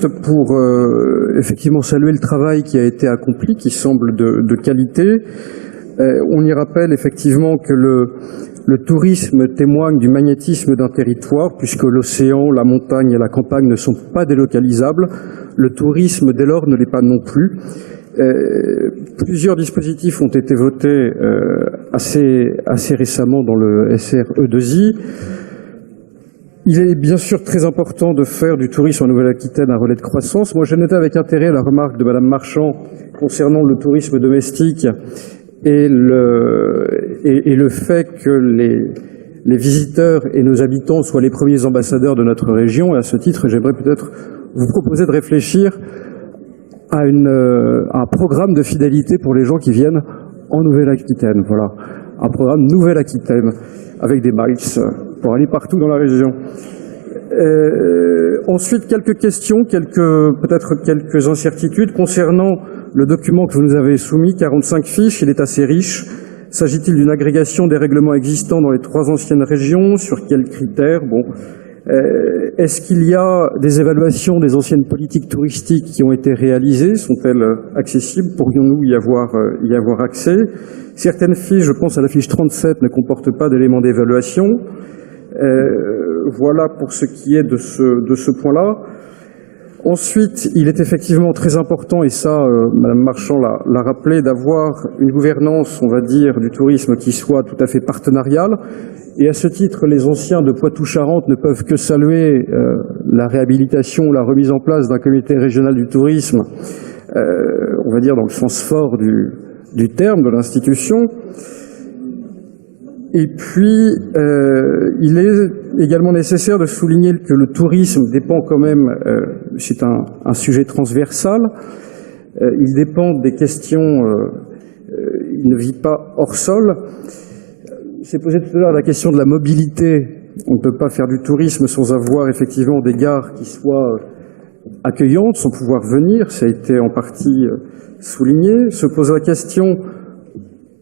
Pour effectivement saluer le travail qui a été accompli, qui semble de qualité. On y rappelle effectivement que le tourisme témoigne du magnétisme d'un territoire, puisque l'océan, la montagne et la campagne ne sont pas délocalisables. Le tourisme, dès lors, ne l'est pas non plus. Plusieurs dispositifs ont été votés assez récemment dans le SRE2I. Il est bien sûr très important de faire du tourisme en Nouvelle-Aquitaine un relais de croissance. Moi, j'ai noté avec intérêt la remarque de Madame Marchand concernant le tourisme domestique et le fait que les visiteurs et nos habitants soient les premiers ambassadeurs de notre région. Et à ce titre, j'aimerais peut-être vous proposer de réfléchir à un programme de fidélité pour les gens qui viennent en Nouvelle-Aquitaine. Voilà, un programme Nouvelle-Aquitaine avec des miles pour aller partout dans la région. Ensuite, quelques questions, peut-être quelques incertitudes concernant le document que vous nous avez soumis, 45 fiches, il est assez riche. S'agit-il d'une agrégation des règlements existants dans les 3 anciennes régions? Sur quels critères? Bon. Est-ce qu'il y a des évaluations des anciennes politiques touristiques qui ont été réalisées? Sont-elles accessibles? Pourrions-nous y avoir accès? Certaines fiches, je pense à la fiche 37, ne comportent pas d'éléments d'évaluation. Voilà pour ce qui est de ce point-là. Ensuite, il est effectivement très important, et ça, Madame Marchand l'a rappelé, d'avoir une gouvernance, on va dire, du tourisme qui soit tout à fait partenariale. Et à ce titre, les anciens de Poitou-Charentes ne peuvent que saluer la réhabilitation, la remise en place d'un comité régional du tourisme, on va dire dans le sens fort du terme de l'institution. Et puis, il est également nécessaire de souligner que le tourisme dépend quand même, c'est un sujet transversal, il dépend des questions, il ne vit pas hors sol. C'est posé tout à l'heure la question de la mobilité. On ne peut pas faire du tourisme sans avoir effectivement des gares qui soient accueillantes, sans pouvoir venir, ça a été en partie souligné. Se pose la question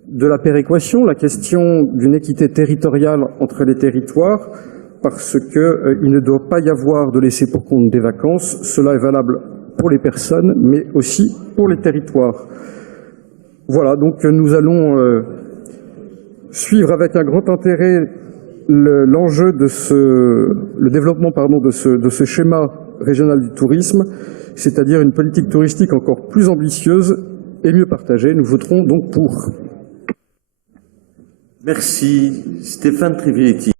de la péréquation, la question d'une équité territoriale entre les territoires, parce qu'il ne doit pas y avoir de laisser pour compte des vacances. Cela est valable pour les personnes, mais aussi pour les territoires. Voilà, donc nous allons suivre avec un grand intérêt l'enjeu le développement de ce schéma régional du tourisme, c'est-à-dire une politique touristique encore plus ambitieuse et mieux partagée. Nous voterons donc pour. Merci. Stéphane Trivinetti.